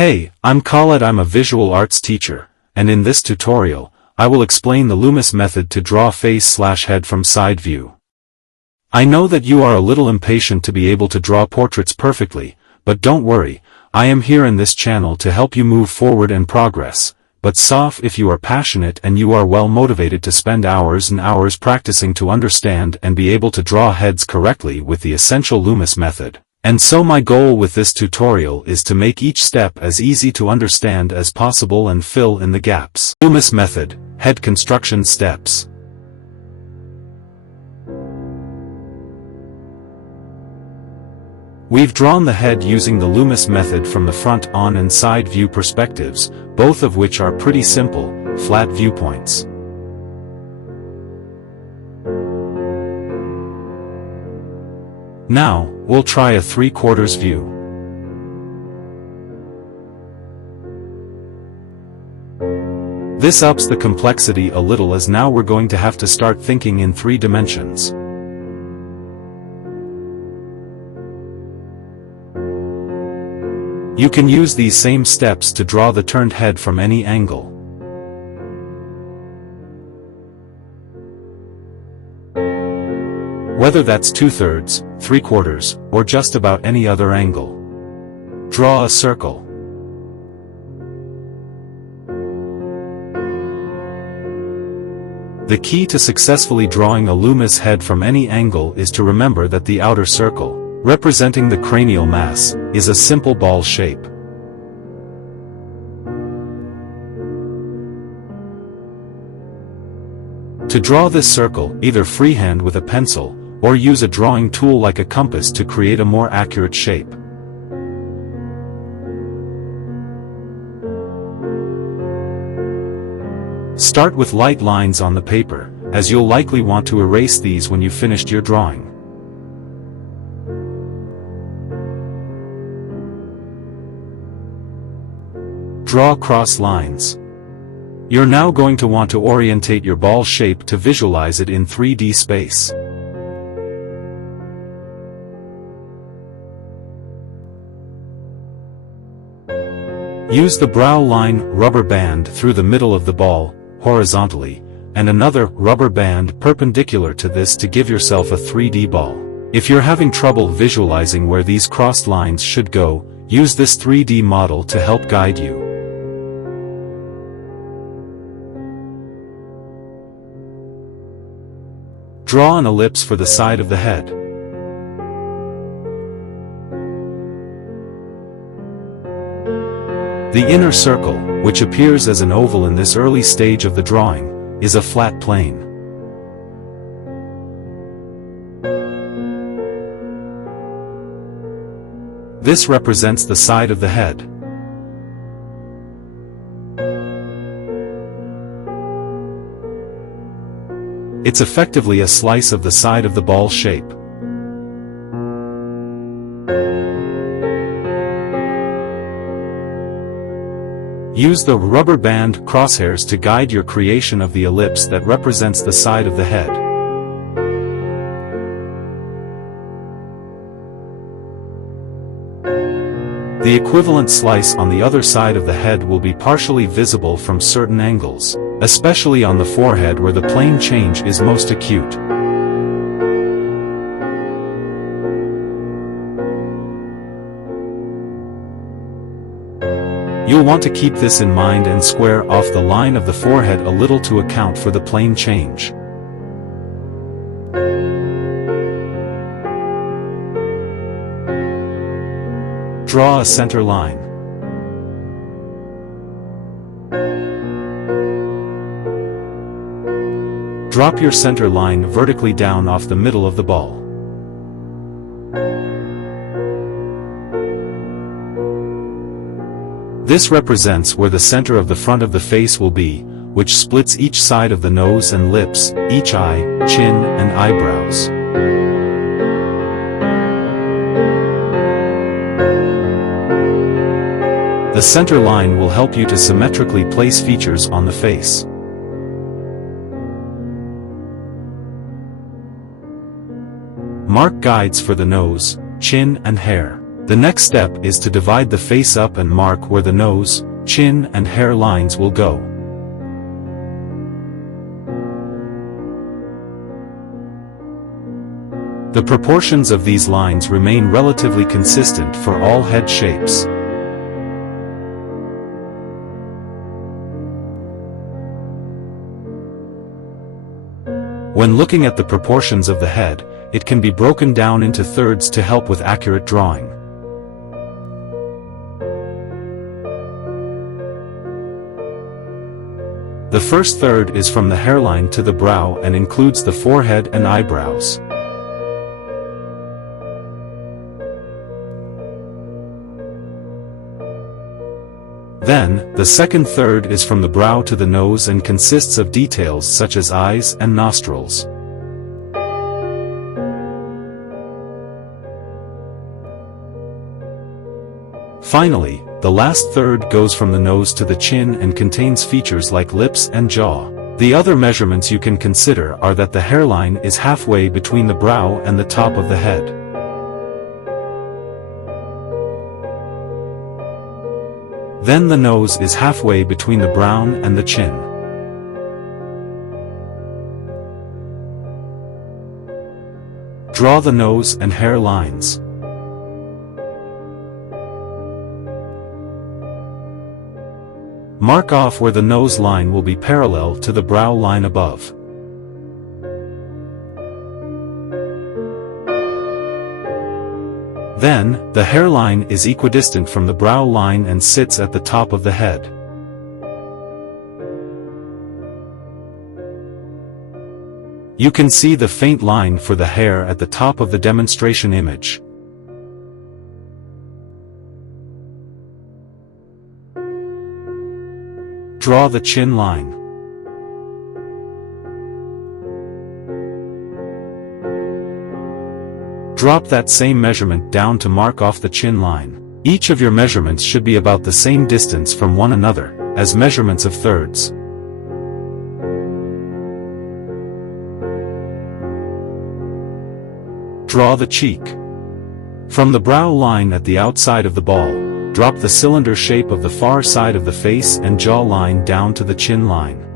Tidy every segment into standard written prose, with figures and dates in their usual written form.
Hey, I'm Khaled. I'm a visual arts teacher, and in this tutorial, I will explain the Loomis method to draw face/head from side view. I know that you are a little impatient to be able to draw portraits perfectly, but don't worry, I am here in this channel to help you move forward and progress. But if you are passionate and you are well motivated to spend hours and hours practicing to understand and be able to draw heads correctly with the essential Loomis method. And so my goal with this tutorial is to make each step as easy to understand as possible and fill in the gaps. Loomis method, head construction steps. We've drawn the head using the Loomis method from the front on and side view perspectives, both of which are pretty simple, flat viewpoints. Now, we'll try a 3/4 view. This ups the complexity a little as now we're going to have to start thinking in 3 dimensions. You can use these same steps to draw the turned head from any angle. Whether that's 2/3, 3/4, or just about any other angle. Draw a circle. The key to successfully drawing a Loomis head from any angle is to remember that the outer circle, representing the cranial mass, is a simple ball shape. To draw this circle, either freehand with a pencil, or use a drawing tool like a compass to create a more accurate shape. Start with light lines on the paper, as you'll likely want to erase these when you've finished your drawing. Draw cross lines. You're now going to want to orientate your ball shape to visualize it in 3D space. Use the brow line rubber band through the middle of the ball, horizontally, and another rubber band perpendicular to this to give yourself a 3D ball. If you're having trouble visualizing where these crossed lines should go, use this 3D model to help guide you. Draw an ellipse for the side of the head. The inner circle, which appears as an oval in this early stage of the drawing, is a flat plane. This represents the side of the head. It's effectively a slice of the side of the ball shape. Use the rubber band crosshairs to guide your creation of the ellipse that represents the side of the head. The equivalent slice on the other side of the head will be partially visible from certain angles, especially on the forehead where the plane change is most acute. You'll want to keep this in mind and square off the line of the forehead a little to account for the plane change. Draw a center line. Drop your center line vertically down off the middle of the ball. This represents where the center of the front of the face will be, which splits each side of the nose and lips, each eye, chin, and eyebrows. The center line will help you to symmetrically place features on the face. Mark guides for the nose, chin, and hair. The next step is to divide the face up and mark where the nose, chin and hair lines will go. The proportions of these lines remain relatively consistent for all head shapes. When looking at the proportions of the head, it can be broken down into thirds to help with accurate drawing. The first third is from the hairline to the brow and includes the forehead and eyebrows. Then, the second third is from the brow to the nose and consists of details such as eyes and nostrils. Finally, the last third goes from the nose to the chin and contains features like lips and jaw. The other measurements you can consider are that the hairline is halfway between the brow and the top of the head. Then the nose is halfway between the brow and the chin. Draw the nose and hair lines. Mark off where the nose line will be parallel to the brow line above. Then, the hairline is equidistant from the brow line and sits at the top of the head. You can see the faint line for the hair at the top of the demonstration image. Draw the chin line. Drop that same measurement down to mark off the chin line. Each of your measurements should be about the same distance from one another, as measurements of thirds. Draw the cheek. From the brow line at the outside of the ball, drop the cylinder shape of the far side of the face and jaw line down to the chin line.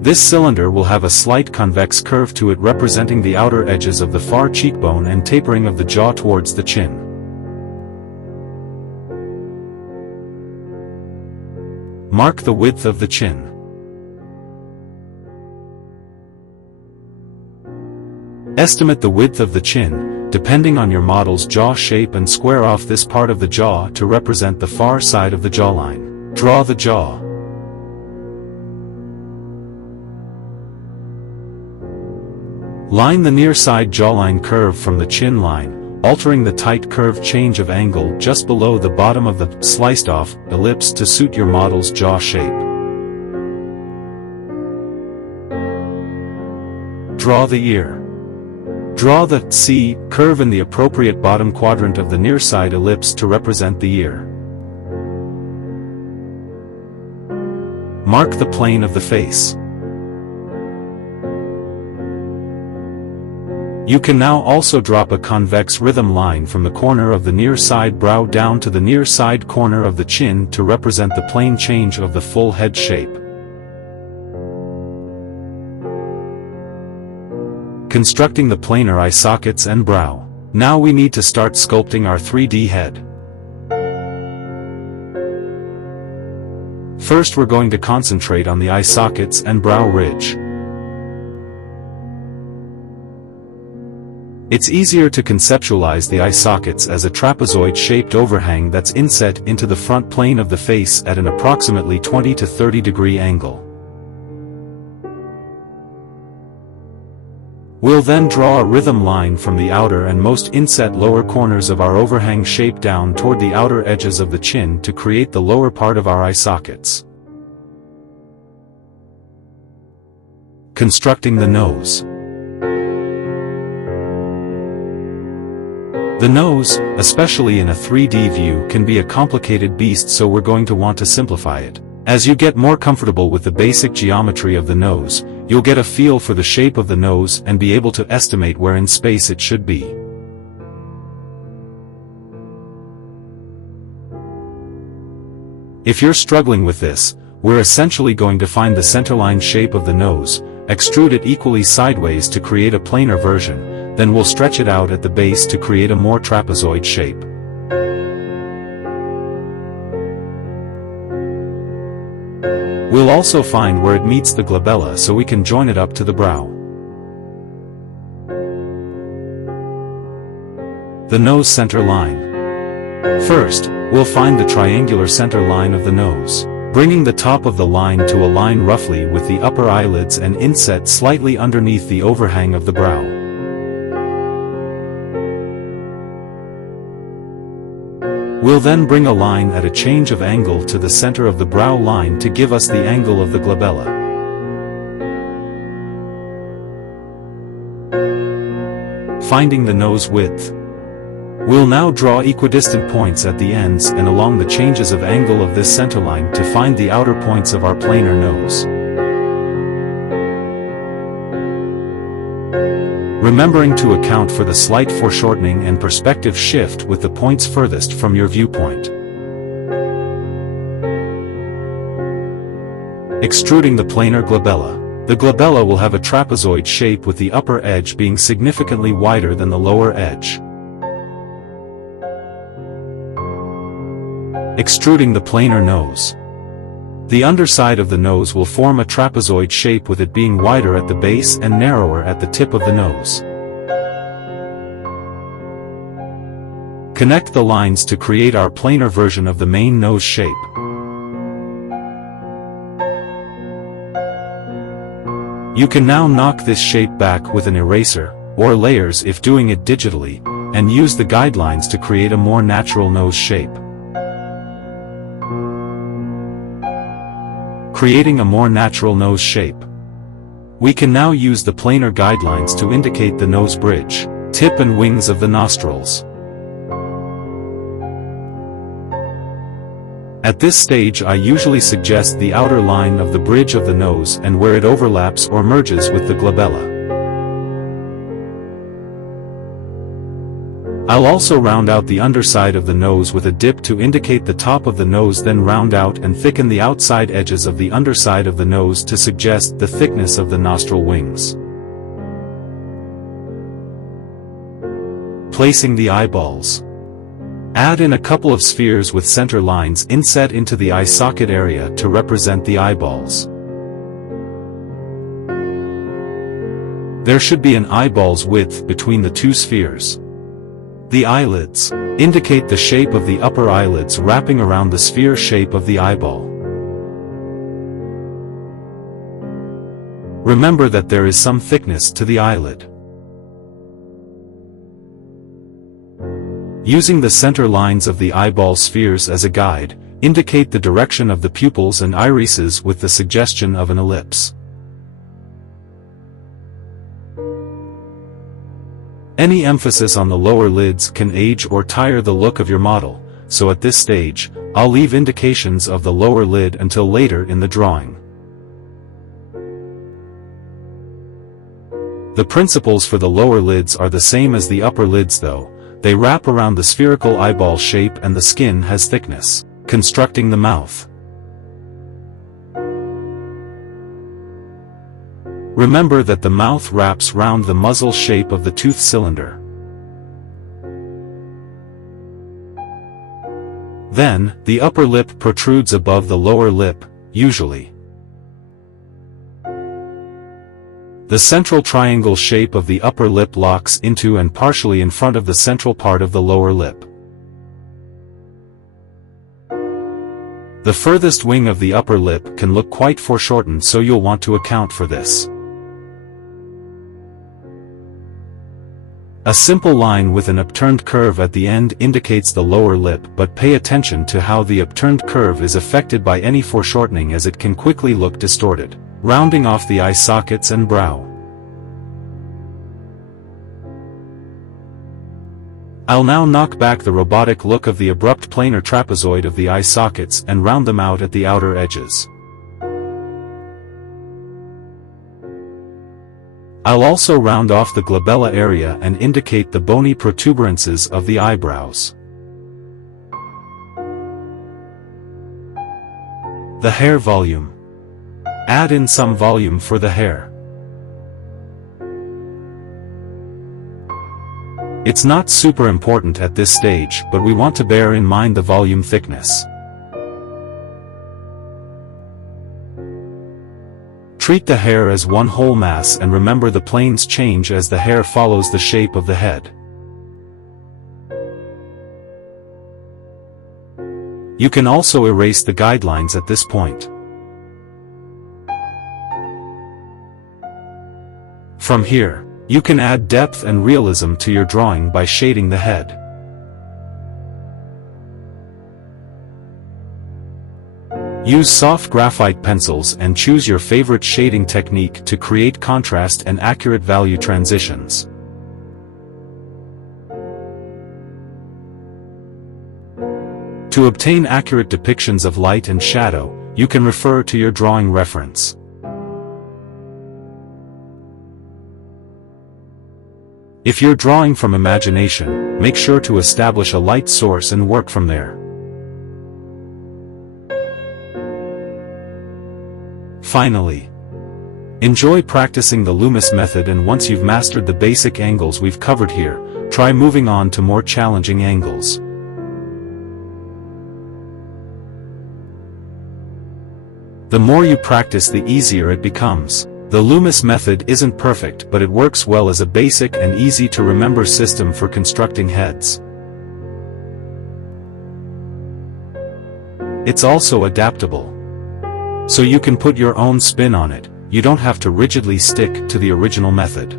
This cylinder will have a slight convex curve to it representing the outer edges of the far cheekbone and tapering of the jaw towards the chin. Mark the width of the chin. Estimate the width of the chin, depending on your model's jaw shape, and square off this part of the jaw to represent the far side of the jawline. Draw the jaw. Line the near side jawline curve from the chin line, altering the tight curve change of angle just below the bottom of the sliced off ellipse to suit your model's jaw shape. Draw the ear. Draw the C curve in the appropriate bottom quadrant of the near side ellipse to represent the ear. Mark the plane of the face. You can now also drop a convex rhythm line from the corner of the near side brow down to the near side corner of the chin to represent the plane change of the full head shape. Constructing the planar eye sockets and brow. Now we need to start sculpting our 3D head. First, we're going to concentrate on the eye sockets and brow ridge. It's easier to conceptualize the eye sockets as a trapezoid-shaped overhang that's inset into the front plane of the face at an approximately 20 to 30 degree angle. We'll then draw a rhythm line from the outer and most inset lower corners of our overhang shape down toward the outer edges of the chin to create the lower part of our eye sockets. Constructing the nose. The nose, especially in a 3D view, can be a complicated beast, so we're going to want to simplify it. As you get more comfortable with the basic geometry of the nose, you'll get a feel for the shape of the nose and be able to estimate where in space it should be. If you're struggling with this, we're essentially going to find the centerline shape of the nose, extrude it equally sideways to create a planar version, then we'll stretch it out at the base to create a more trapezoid shape. We'll also find where it meets the glabella so we can join it up to the brow. The nose center line. First, we'll find the triangular center line of the nose, bringing the top of the line to align roughly with the upper eyelids and inset slightly underneath the overhang of the brow. We'll then bring a line at a change of angle to the center of the brow line to give us the angle of the glabella. Finding the nose width. We'll now draw equidistant points at the ends and along the changes of angle of this centerline to find the outer points of our planar nose. Remembering to account for the slight foreshortening and perspective shift with the points furthest from your viewpoint. Extruding the planar glabella. The glabella will have a trapezoid shape with the upper edge being significantly wider than the lower edge. Extruding the planar nose. The underside of the nose will form a trapezoid shape with it being wider at the base and narrower at the tip of the nose. Connect the lines to create our planar version of the main nose shape. You can now knock this shape back with an eraser, or layers if doing it digitally, and use the guidelines to create a more natural nose shape. Creating a more natural nose shape. We can now use the planar guidelines to indicate the nose bridge, tip and wings of the nostrils. At this stage I usually suggest the outer line of the bridge of the nose and where it overlaps or merges with the glabella. I'll also round out the underside of the nose with a dip to indicate the top of the nose, then round out and thicken the outside edges of the underside of the nose to suggest the thickness of the nostril wings. Placing the eyeballs. Add in a couple of spheres with center lines inset into the eye socket area to represent the eyeballs. There should be an eyeball's width between the two spheres. The eyelids indicate the shape of the upper eyelids wrapping around the sphere shape of the eyeball. Remember that there is some thickness to the eyelid. Using the center lines of the eyeball spheres as a guide, indicate the direction of the pupils and irises with the suggestion of an ellipse. Any emphasis on the lower lids can age or tire the look of your model, so at this stage, I'll leave indications of the lower lid until later in the drawing. The principles for the lower lids are the same as the upper lids though, they wrap around the spherical eyeball shape and the skin has thickness, constructing the mouth. Remember that the mouth wraps round the muzzle shape of the tooth cylinder. Then, the upper lip protrudes above the lower lip, usually. The central triangle shape of the upper lip locks into and partially in front of the central part of the lower lip. The furthest wing of the upper lip can look quite foreshortened, so you'll want to account for this. A simple line with an upturned curve at the end indicates the lower lip, but pay attention to how the upturned curve is affected by any foreshortening as it can quickly look distorted, rounding off the eye sockets and brow. I'll now knock back the robotic look of the abrupt planar trapezoid of the eye sockets and round them out at the outer edges. I'll also round off the glabella area and indicate the bony protuberances of the eyebrows. The hair volume. Add in some volume for the hair. It's not super important at this stage, but we want to bear in mind the volume thickness. Treat the hair as one whole mass and remember the planes change as the hair follows the shape of the head. You can also erase the guidelines at this point. From here, you can add depth and realism to your drawing by shading the head. Use soft graphite pencils and choose your favorite shading technique to create contrast and accurate value transitions. To obtain accurate depictions of light and shadow, you can refer to your drawing reference. If you're drawing from imagination, make sure to establish a light source and work from there. Finally, enjoy practicing the Loomis method, and once you've mastered the basic angles we've covered here, try moving on to more challenging angles. The more you practice, the easier it becomes. The Loomis method isn't perfect, but it works well as a basic and easy to remember system for constructing heads. It's also adaptable, so you can put your own spin on it. You don't have to rigidly stick to the original method.